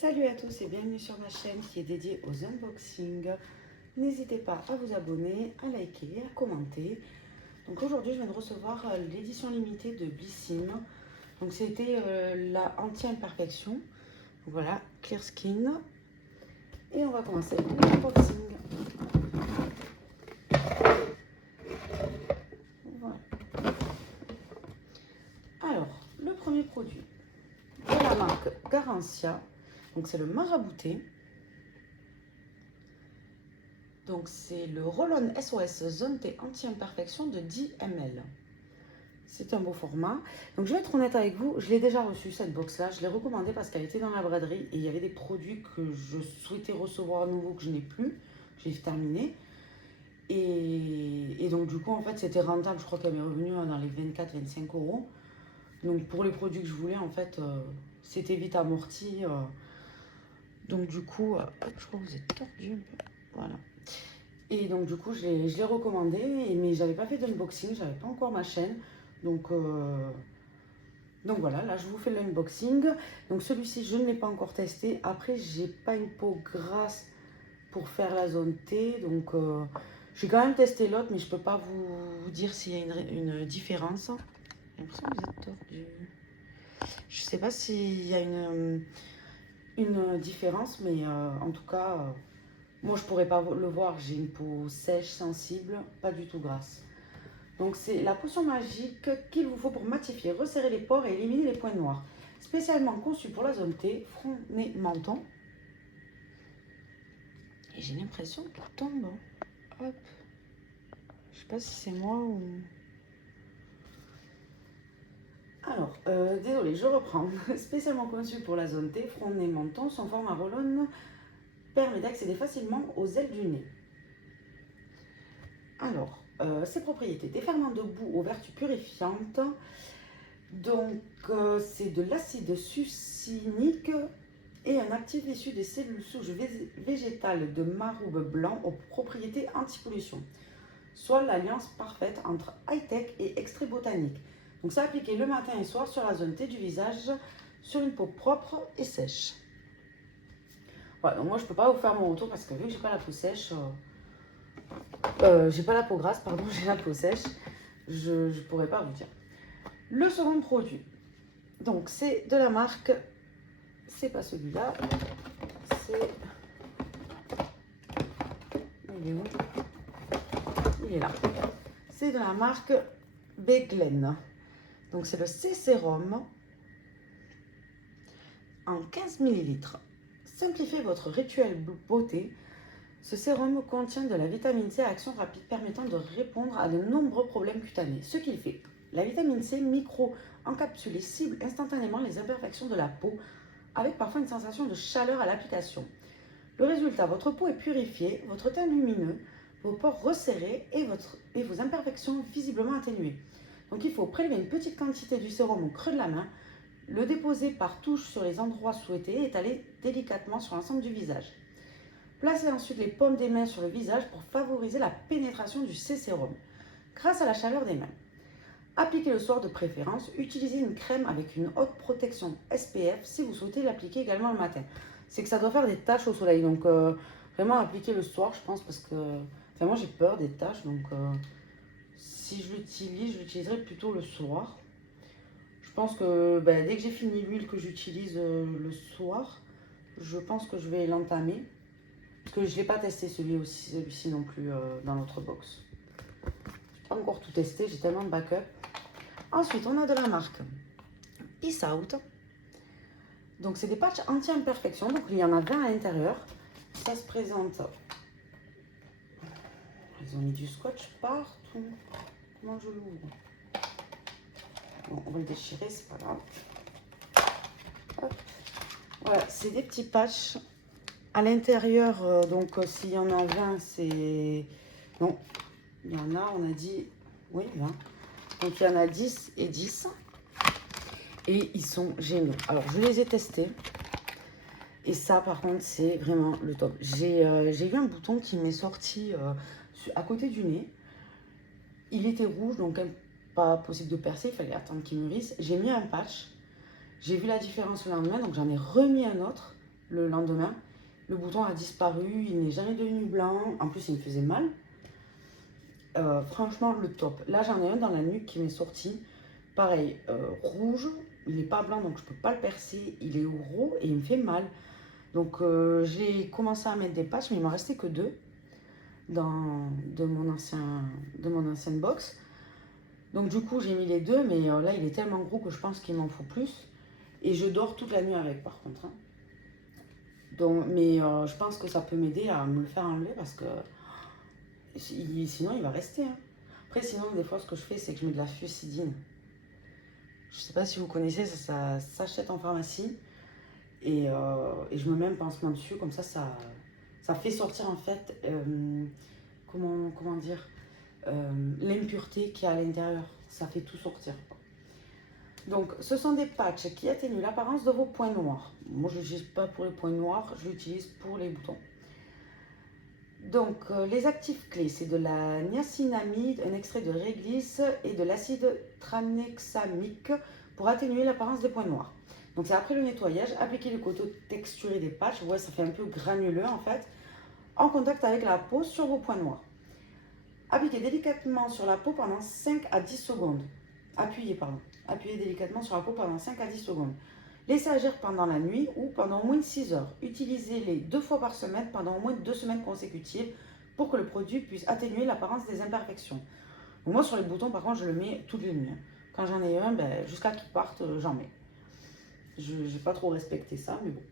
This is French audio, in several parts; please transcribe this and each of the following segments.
Salut à tous et bienvenue sur ma chaîne qui est dédiée aux unboxings. N'hésitez pas à vous abonner, à liker et à commenter. Donc aujourd'hui je viens de recevoir l'édition limitée de Blissim. Donc c'était la anti-imperfection. Donc voilà, Clear Skin. Et on va commencer avec l'unboxing. Voilà. Alors, le premier produit de la marque Garancia. Donc c'est le marabouté. Donc c'est le Roll-On SOS Zone T anti-imperfection de 10 ml. C'est un beau format. Donc je vais être honnête avec vous, je l'ai déjà reçu cette box-là. Je l'ai recommandée parce qu'elle était dans la braderie et il y avait des produits que je souhaitais recevoir à nouveau que je n'ai plus. J'ai terminé. Et donc du coup en fait c'était rentable. Je crois qu'elle m'est revenue dans les 24-25 €. Donc pour les produits que je voulais en fait c'était vite amorti. Donc du coup, je crois que vous êtes tordu un peu. Voilà. Et donc du coup je l'ai recommandé, mais j'avais pas fait d'unboxing, j'avais pas encore ma chaîne. Donc voilà, là je vous fais l'unboxing. Donc celui-ci je ne l'ai pas encore testé. Après j'ai pas une peau grasse pour faire la zone T. Donc j'ai quand même testé l'autre, mais je peux pas vous dire s'il y a une différence. J'ai l'impression que vous êtes tordu. Je sais pas s'il y a une différence, mais en tout cas, moi je pourrais pas le voir. J'ai une peau sèche, sensible, pas du tout grasse. Donc c'est la potion magique qu'il vous faut pour matifier, resserrer les pores et éliminer les points noirs. Spécialement conçue pour la zone T, front, nez, menton. Et j'ai l'impression qu'il tombe. Hop. Je sais pas si c'est moi ou... Alors, désolé, je reprends. Spécialement conçu pour la zone T, front, nez, menton, son format roll-on permet d'accéder facilement aux ailes du nez. Alors, ses propriétés, déferlement de boue aux vertus purifiantes. Donc, c'est de l'acide succinique et un actif issu des cellules souches végétales de maroube blanc aux propriétés anti-pollution, soit l'alliance parfaite entre high-tech et extrait botanique. Donc, c'est appliqué le matin et soir sur la zone T du visage, sur une peau propre et sèche. Voilà, donc moi je peux pas vous faire mon retour parce que vu que j'ai pas la peau sèche, j'ai pas la peau grasse, pardon, j'ai la peau sèche, je pourrais pas vous dire. Le second produit, donc c'est de la marque, c'est pas celui-là, c'est... Il est où? Il est là. C'est de la marque Beglen. Donc c'est le C-Sérum en 15 ml. Simplifiez votre rituel beauté. Ce sérum contient de la vitamine C à action rapide permettant de répondre à de nombreux problèmes cutanés. Ce qu'il fait, la vitamine C micro-encapsulée cible instantanément les imperfections de la peau avec parfois une sensation de chaleur à l'application. Le résultat, votre peau est purifiée, votre teint lumineux, vos pores resserrés et vos imperfections visiblement atténuées. Donc il faut prélever une petite quantité du sérum au creux de la main, le déposer par touche sur les endroits souhaités et étaler délicatement sur l'ensemble du visage. Placez ensuite les paumes des mains sur le visage pour favoriser la pénétration du C-Sérum grâce à la chaleur des mains. Appliquez le soir de préférence. Utilisez une crème avec une haute protection SPF si vous souhaitez l'appliquer également le matin. C'est que ça doit faire des taches au soleil, donc vraiment appliquer le soir, je pense, parce que enfin, moi j'ai peur des taches, donc si je l'utiliserai plutôt le soir. Je pense que dès que j'ai fini l'huile que j'utilise le soir, je pense que je vais l'entamer. Parce que je ne l'ai pas testé celui-ci non plus dans l'autre box. Je n'ai pas encore tout testé, j'ai tellement de backup. Ensuite, on a de la marque Peace Out. Donc, c'est des patchs anti-imperfection. Donc, il y en a 20 à l'intérieur. Ça se présente. Ils ont mis du scotch partout. Comment je l'ouvre? Bon, on va le déchirer, c'est pas grave. Hop. Voilà, c'est des petits patchs. À l'intérieur, donc s'il y en a 20, c'est... Non, il y en a, on a dit... Oui, 20. Donc il y en a 10 et 10. Et ils sont géniaux. Alors, je les ai testés. Et ça, par contre, c'est vraiment le top. J'ai eu un bouton qui m'est sorti à côté du nez. Il était rouge, donc pas possible de percer. Il fallait attendre qu'il mûrisse. J'ai mis un patch. J'ai vu la différence le lendemain, donc j'en ai remis un autre. le lendemain. Le bouton a disparu, il n'est jamais devenu blanc. En plus, il me faisait mal. Franchement, le top. Là, j'en ai un dans la nuque qui m'est sorti. Pareil, rouge. Il n'est pas blanc, donc je ne peux pas le percer. Il est gros et il me fait mal. Donc, j'ai commencé à mettre des patchs, mais il m'en restait que 2 de mon ancienne box. Donc, du coup, j'ai mis les 2, mais là, il est tellement gros que je pense qu'il m'en faut plus. Et je dors toute la nuit avec, par contre. Hein. Donc, mais je pense que ça peut m'aider à me le faire enlever parce que sinon, il va rester. Hein. Après, sinon, des fois, ce que je fais, c'est que je mets de la fusidine. Je ne sais pas si vous connaissez, ça s'achète en pharmacie. Et je me mets un pansement dessus, comme ça fait sortir en fait, comment dire, l'impureté qu'il y a à l'intérieur. Ça fait tout sortir. Donc, ce sont des patchs qui atténuent l'apparence de vos points noirs. Moi, je l'utilise pas pour les points noirs, je l'utilise pour les boutons. Donc, les actifs clés, c'est de la niacinamide, un extrait de réglisse et de l'acide tranexamique pour atténuer l'apparence des points noirs. Donc, c'est après le nettoyage, appliquer le côté texturé des patchs, ouais, ça fait un peu granuleux en fait, en contact avec la peau sur vos points noirs. Appliquez délicatement sur la peau pendant 5 à 10 secondes. Appuyez délicatement sur la peau pendant 5 à 10 secondes. Laissez agir pendant la nuit ou pendant au moins 6 heures. Utilisez-les 2 fois par semaine pendant au moins 2 semaines consécutives pour que le produit puisse atténuer l'apparence des imperfections. Donc moi, sur les boutons, par contre, je le mets toutes les nuits. Quand j'en ai un, jusqu'à qu'ils partent, j'en mets. Je n'ai pas trop respecté ça, mais bon.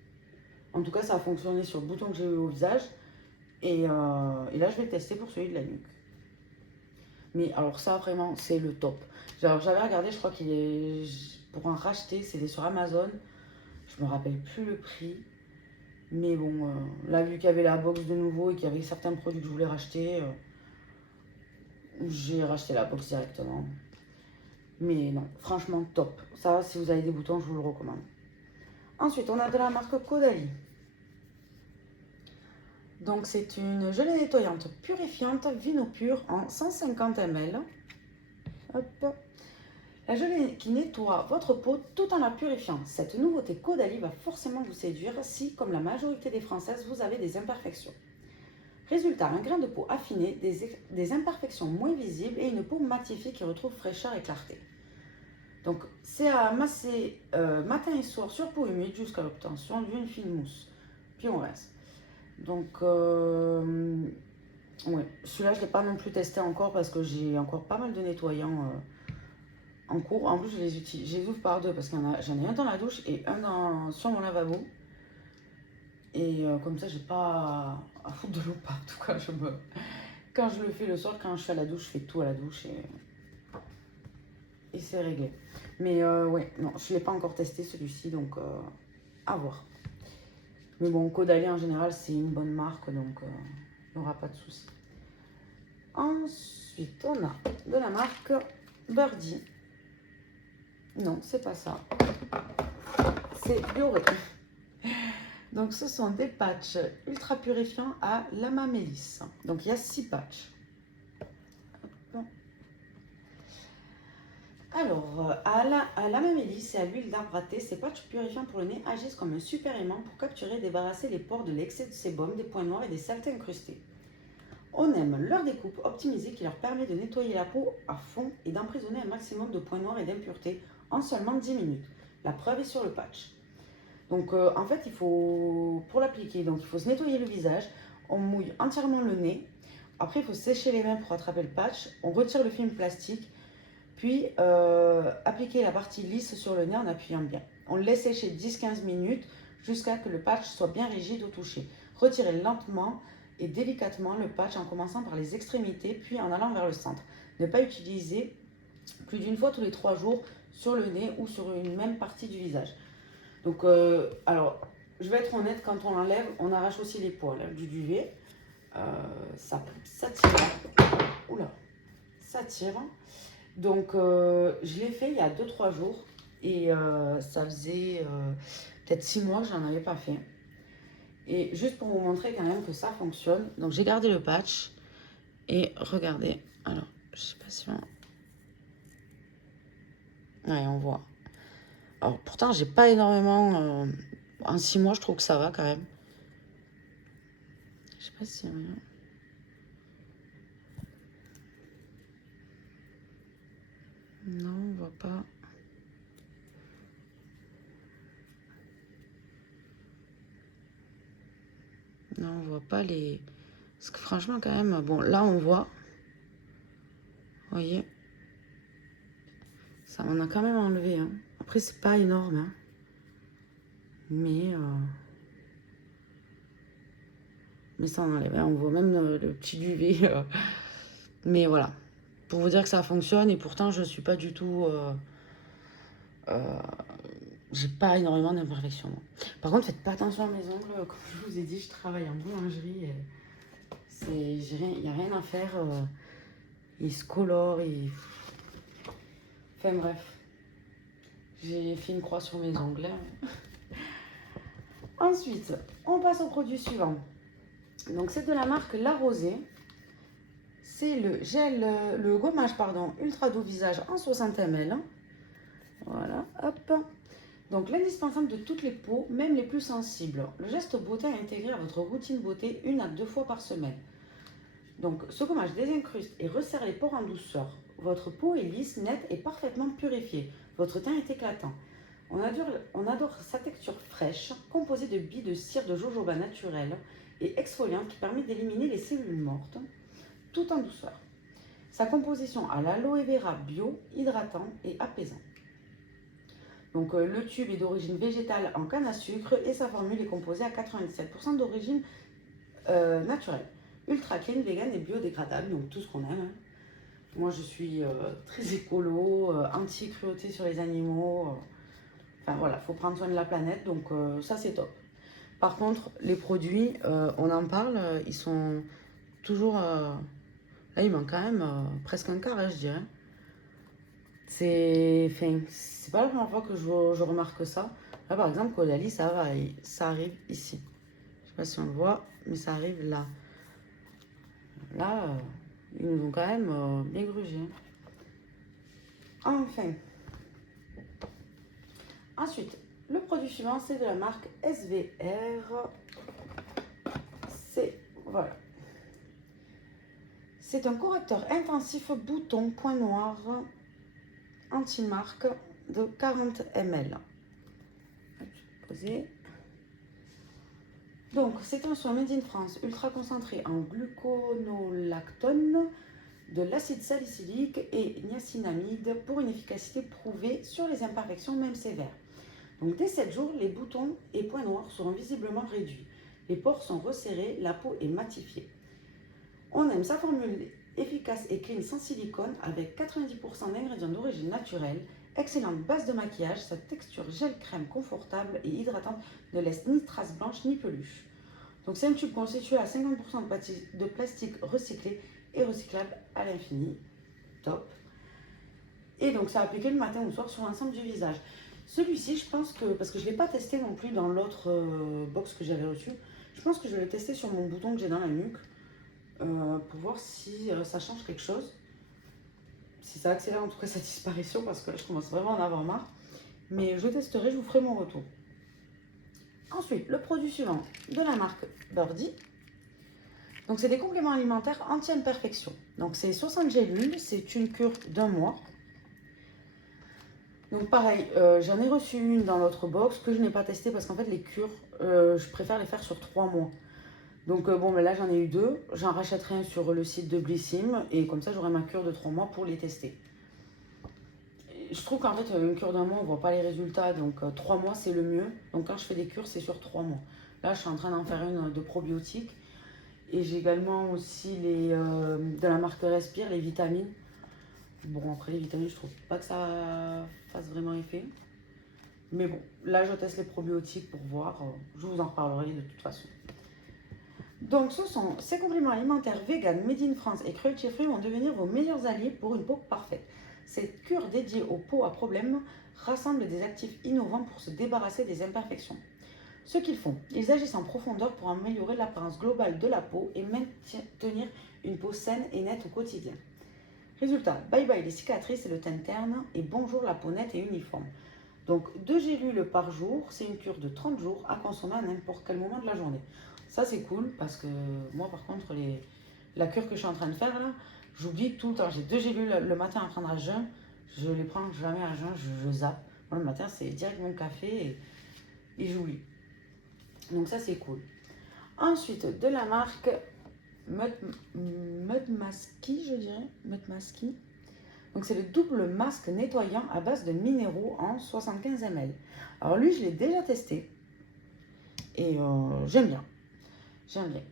En tout cas, ça a fonctionné sur le bouton que j'ai eu au visage. Et là, je vais le tester pour celui de la nuque. Mais alors ça, vraiment, c'est le top. Alors, j'avais regardé, je crois qu'il est... Pour en racheter, c'était sur Amazon. Je me rappelle plus le prix. Mais bon, là, vu qu'il y avait la box de nouveau et qu'il y avait certains produits que je voulais racheter, j'ai racheté la box directement. Mais non, franchement, top. Ça, si vous avez des boutons, je vous le recommande. Ensuite, on a de la marque Caudalie. Donc, c'est une gelée nettoyante purifiante Vino Pur en 150 ml. Hop. La gelée qui nettoie votre peau tout en la purifiant. Cette nouveauté Caudalie va forcément vous séduire si, comme la majorité des Françaises, vous avez des imperfections. Résultat, un grain de peau affiné, des imperfections moins visibles et une peau matifiée qui retrouve fraîcheur et clarté. Donc, c'est à masser matin et soir sur peau humide jusqu'à l'obtention d'une fine mousse. Puis on rince. Donc, ouais, celui-là, je ne l'ai pas non plus testé encore parce que j'ai encore pas mal de nettoyants en cours. En plus, je les ouvre par 2 parce que j'en ai un dans la douche et un sur mon lavabo. Et comme ça, j'ai pas à foutre de l'eau partout quand je le fais le soir. Quand je suis à la douche, je fais tout à la douche et c'est réglé. Mais ouais, non, je ne l'ai pas encore testé celui-ci, donc à voir. Mais bon, Caudalie en général, c'est une bonne marque, donc il n'y aura pas de souci. Ensuite, on a de la marque Birdie. Non, c'est pas ça. C'est Bioré. Donc, ce sont des patchs ultra purifiants à lama mélisse. Donc, il y a 6 patchs. Alors, à lama mélisse et à l'huile d'arbre à thé, ces patchs purifiants pour le nez agissent comme un super aimant pour capturer et débarrasser les pores de l'excès de sébum, des points noirs et des saletés incrustées. On aime leur découpe optimisée qui leur permet de nettoyer la peau à fond et d'emprisonner un maximum de points noirs et d'impuretés en seulement 10 minutes. La preuve est sur le patch. Donc en fait, pour l'appliquer, il faut se nettoyer le visage, on mouille entièrement le nez. Après, il faut sécher les mains pour attraper le patch. On retire le film plastique, puis appliquer la partie lisse sur le nez en appuyant bien. On le laisse sécher 10-15 minutes jusqu'à ce que le patch soit bien rigide au toucher. Retirez lentement et délicatement le patch en commençant par les extrémités, puis en allant vers le centre. Ne pas utiliser plus d'une fois tous les 3 jours sur le nez ou sur une même partie du visage. Donc, alors, je vais être honnête, quand on l'enlève, on arrache aussi les poils du duvet. Ça tire. Oula, ça tire. Donc, je l'ai fait il y a 2-3 jours et ça faisait peut-être 6 mois que je n'en avais pas fait. Et juste pour vous montrer quand même que ça fonctionne, donc j'ai gardé le patch et regardez. Alors, je sais pas si on... Ouais, on voit. Alors, pourtant, j'ai pas énormément En 6 mois, je trouve que ça va quand même. Je sais pas si... Non, on voit pas. Non, on voit pas les... Parce que franchement, quand même... Bon, là, on voit. Vous voyez? Ça m'en a quand même enlevé. Hein. Après, c'est pas énorme. Hein. Mais ça en enlève. On voit même le petit duvet. Mais voilà. Pour vous dire que ça fonctionne. Et pourtant, je suis pas du tout... j'ai pas énormément d'imperfections. Par contre, faites pas attention à mes ongles. Comme je vous ai dit, je travaille en boulangerie. Il n'y a rien à faire. Ils se colorent. Enfin bref. J'ai fait une croix sur mes ongles. Ensuite, on passe au produit suivant. Donc c'est de la marque La Rosée. C'est le gel, le gommage ultra doux visage en 60 ml. Voilà, hop. Donc l'indispensable de toutes les peaux, même les plus sensibles. Le geste beauté à intégrer à votre routine beauté 1 à 2 fois par semaine. Donc ce gommage désincruste et resserre les pores en douceur. Votre peau est lisse, nette et parfaitement purifiée. Votre teint est éclatant. On adore sa texture fraîche, composée de billes de cire de jojoba naturelle et exfoliante qui permet d'éliminer les cellules mortes, tout en douceur. Sa composition à l'aloe vera bio, hydratant et apaisant. Donc le tube est d'origine végétale en canne à sucre et sa formule est composée à 97% d'origine naturelle. Ultra clean, vegan et biodégradable, donc tout ce qu'on aime. Hein. Moi je suis très écolo, anti-cruauté sur les animaux. Enfin voilà, il faut prendre soin de la planète, donc ça c'est top. Par contre, les produits, on en parle, ils sont toujours... là, il manque quand même presque un quart, hein, je dirais. C'est pas la première fois que je remarque ça. Là, par exemple, Caudalie, ça va, ça arrive ici. Je sais pas si on le voit, mais ça arrive là. Là, ils nous ont quand même bien grugé. Enfin. Ensuite, le produit suivant, c'est de la marque SVR. Voilà. C'est un correcteur intensif bouton point noir anti-marque de 40 ml. Donc, c'est un soin made in France ultra concentré en gluconolactone, de l'acide salicylique et niacinamide pour une efficacité prouvée sur les imperfections même sévères. Donc, dès 7 jours, les boutons et points noirs seront visiblement réduits. Les pores sont resserrés, la peau est matifiée. On aime sa formule efficace et clean sans silicone avec 90% d'ingrédients d'origine naturelle, excellente base de maquillage, sa texture gel crème confortable et hydratante ne laisse ni trace blanche ni peluche. Donc c'est un tube constitué à 50% de plastique recyclé et recyclable à l'infini. Top. Et donc ça a appliqué le matin ou le soir sur l'ensemble du visage. Celui-ci, je pense que, parce que je ne l'ai pas testé non plus dans l'autre box que j'avais reçu, je pense que je vais le tester sur mon bouton que j'ai dans la nuque. Pour voir si ça change quelque chose, si ça accélère en tout cas sa disparition, parce que là je commence vraiment à en avoir marre, mais je testerai, je vous ferai mon retour. Ensuite, le produit suivant de la marque Birdie. Donc c'est des compléments alimentaires anti-imperfection. Donc c'est 60 gélules, c'est une cure d'1 mois. Donc pareil, j'en ai reçu une dans l'autre box que je n'ai pas testé parce qu'en fait les cures, je préfère les faire sur 3 mois. Donc bon, mais là j'en ai eu 2, j'en rachèterai un sur le site de Blissim et comme ça j'aurai ma cure de 3 mois pour les tester. Je trouve qu'en fait une cure d'1 mois on ne voit pas les résultats, donc 3 mois c'est le mieux. Donc quand je fais des cures c'est sur 3 mois. Là je suis en train d'en faire une de probiotiques et j'ai également aussi les de la marque Respire, les vitamines. Bon après les vitamines je trouve pas que ça fasse vraiment effet. Mais bon, là je teste les probiotiques pour voir, je vous en reparlerai de toute façon. Donc ce sont ces compléments alimentaires vegan, made in France et cruelty free vont devenir vos meilleurs alliés pour une peau parfaite. Cette cure dédiée aux peaux à problème rassemble des actifs innovants pour se débarrasser des imperfections. Ce qu'ils font, ils agissent en profondeur pour améliorer l'apparence globale de la peau et maintenir une peau saine et nette au quotidien. Résultat, bye bye les cicatrices et le teint terne et bonjour la peau nette et uniforme. Donc 2 gélules par jour, c'est une cure de 30 jours à consommer à n'importe quel moment de la journée. Ça c'est cool parce que moi par contre la cure que je suis en train de faire là, j'oublie tout le temps. J'ai 2 gélules le matin à prendre à jeun, je les prends jamais à jeun, je zappe. Moi, le matin c'est direct mon café et j'oublie. Donc ça c'est cool. Ensuite de la marque Mudmasky, je dirais, Mudmasky. Donc c'est le double masque nettoyant à base de minéraux en 75 ml. Alors lui, je l'ai déjà testé et j'aime bien. J'aime bien.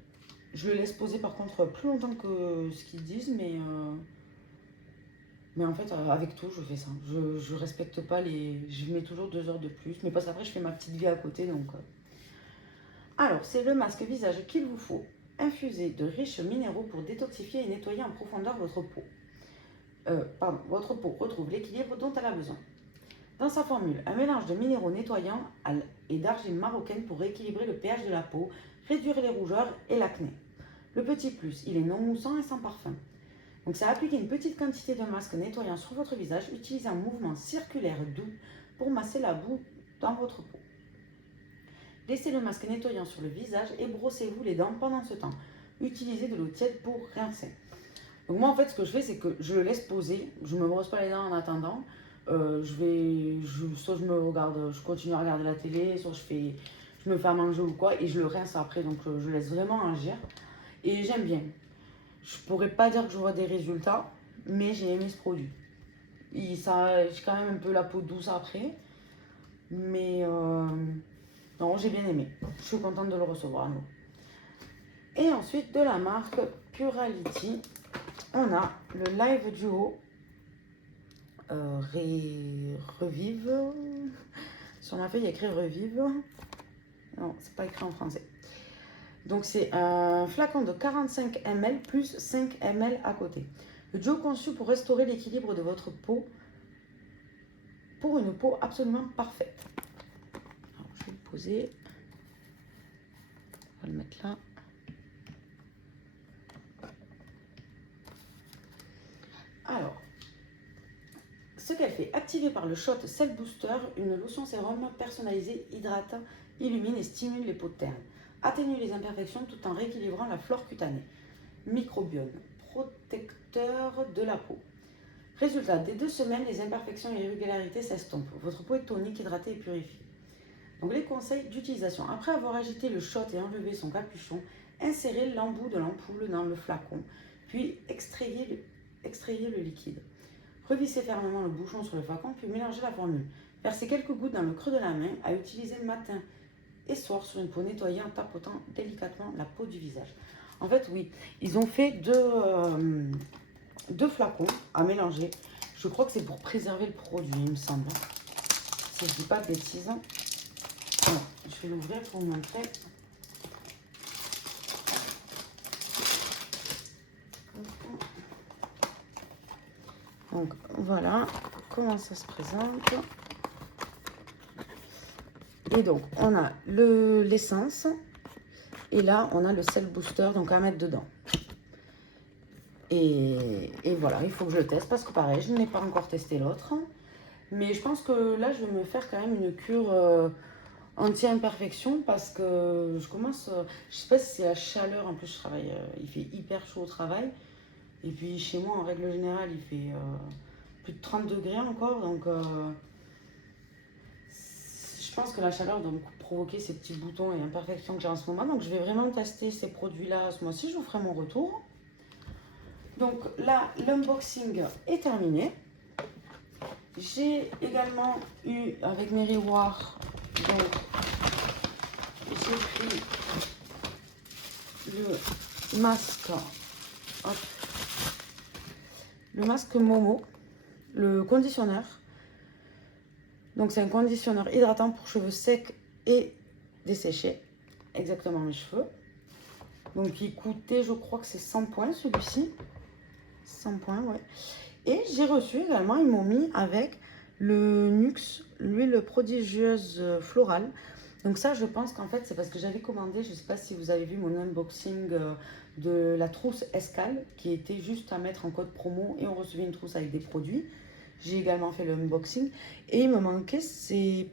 Je le laisse poser par contre plus longtemps que ce qu'ils disent, mais en fait avec tout, je fais ça. Je respecte pas les... Je mets toujours 2 heures de plus, mais parce qu'après je fais ma petite vie à côté. Donc. Alors, c'est le masque visage qu'il vous faut. Infusé de riches minéraux pour détoxifier et nettoyer en profondeur votre peau. Votre peau retrouve l'équilibre dont elle a besoin. Dans sa formule, un mélange de minéraux nettoyants et d'argile marocaine pour rééquilibrer le pH de la peau, réduire les rougeurs et l'acné. Le petit plus, il est non moussant et sans parfum. Donc ça applique une petite quantité de masque nettoyant sur votre visage, utilisez un mouvement circulaire doux pour masser la boue dans votre peau. Laissez le masque nettoyant sur le visage et brossez-vous les dents pendant ce temps. Utilisez de l'eau tiède pour rincer. Donc moi en fait ce que je fais c'est que je le laisse poser, je ne me brosse pas les dents en attendant. Soit je continue à regarder la télé, soit je me fais à manger ou quoi et je le rince après. Donc je laisse vraiment agir et j'aime bien. Je pourrais pas dire que je vois des résultats, mais j'ai aimé ce produit. J'ai quand même un peu la peau douce après, mais non, j'ai bien aimé. Je suis contente de le recevoir. Et ensuite, de la marque Purality, on a le Live Duo Revive. Sur ma feuille, il y a écrit Revive. Non, c'est pas écrit en français. Donc, c'est un flacon de 45 ml plus 5 ml à côté. Le duo conçu pour restaurer l'équilibre de votre peau pour une peau absolument parfaite. Alors, je vais le poser. On va le mettre là. Alors, ce qu'elle fait, activée par le Shot Cell Booster, une lotion sérum personnalisée, hydrate, illumine et stimule les peaux ternes. Atténue les imperfections tout en rééquilibrant la flore cutanée. Microbiome, protecteur de la peau. Résultat, dès 2 semaines, les imperfections et irrégularités s'estompent. Votre peau est tonique, hydratée et purifiée. Donc les conseils d'utilisation. Après avoir agité le shot et enlevé son capuchon, insérez l'embout de l'ampoule dans le flacon, puis extrayez le liquide. Revissez fermement le bouchon sur le flacon, puis mélangez la formule. Versez quelques gouttes dans le creux de la main, à utiliser le matin et soir sur une peau nettoyée en tapotant délicatement la peau du visage. En fait, oui, ils ont fait deux flacons à mélanger. Je crois que c'est pour préserver le produit, il me semble. Si je ne dis pas de bêtises. Alors, je vais l'ouvrir pour vous montrer. Donc voilà comment ça se présente. Et donc on a l'essence et là on a le Cell Booster donc à mettre dedans. Et voilà, il faut que je le teste parce que pareil, je n'ai pas encore testé l'autre. Mais je pense que là je vais me faire quand même une cure anti-imperfection parce que je commence, je sais pas si c'est la chaleur, en plus je travaille, il fait hyper chaud au travail. Et puis chez moi, en règle générale, il fait plus de 30 degrés encore. Donc je pense que la chaleur doit provoquer ces petits boutons et imperfections que j'ai en ce moment. Donc je vais vraiment tester ces produits-là ce mois-ci. Je vous ferai mon retour. Donc là, l'unboxing est terminé. J'ai également eu avec mes rewards, donc j'ai pris le masque. Hop. Le masque Momo, le conditionneur. Donc c'est un conditionneur hydratant pour cheveux secs et desséchés. Exactement mes cheveux. Donc il coûtait, je crois que c'est 100 points celui-ci. 100 points, ouais. Et j'ai reçu également, ils m'ont mis avec le Nuxe, l'huile prodigieuse florale. Donc ça, je pense qu'en fait, c'est parce que j'avais commandé, je ne sais pas si vous avez vu mon unboxing de la trousse Escale, qui était juste à mettre en code promo et on recevait une trousse avec des produits. J'ai également fait le unboxing. Et il me manquait ces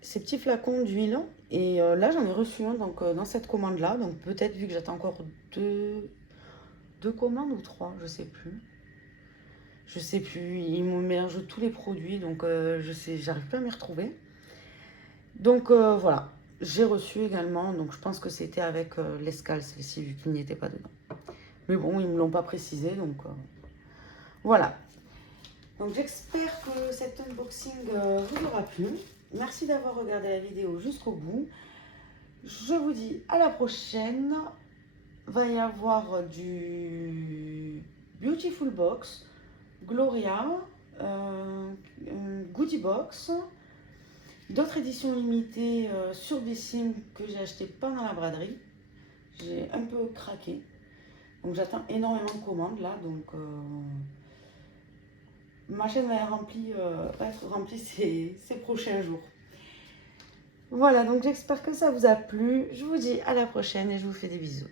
petits flacons d'huile. Et là, j'en ai reçu un donc, dans cette commande-là. Donc peut-être, vu que j'attends encore deux commandes ou trois, je sais plus. Je sais plus, ils me mélangent tous les produits, donc j'arrive plus à m'y retrouver. Donc voilà, j'ai reçu également, donc je pense que c'était avec l'escale, celle-ci, vu qu'il n'y était pas dedans. Mais bon, ils ne me l'ont pas précisé, donc voilà. Donc j'espère que cet unboxing vous aura plu. Merci d'avoir regardé la vidéo jusqu'au bout. Je vous dis à la prochaine. Va y avoir du Beautiful Box, Gloria, Goodie Box, d'autres éditions limitées sur Bissim que j'ai acheté pendant la braderie. J'ai un peu craqué. Donc j'attends énormément de commandes là. Donc ma chaîne va être remplie ces prochains jours. Voilà, donc j'espère que ça vous a plu. Je vous dis à la prochaine et je vous fais des bisous.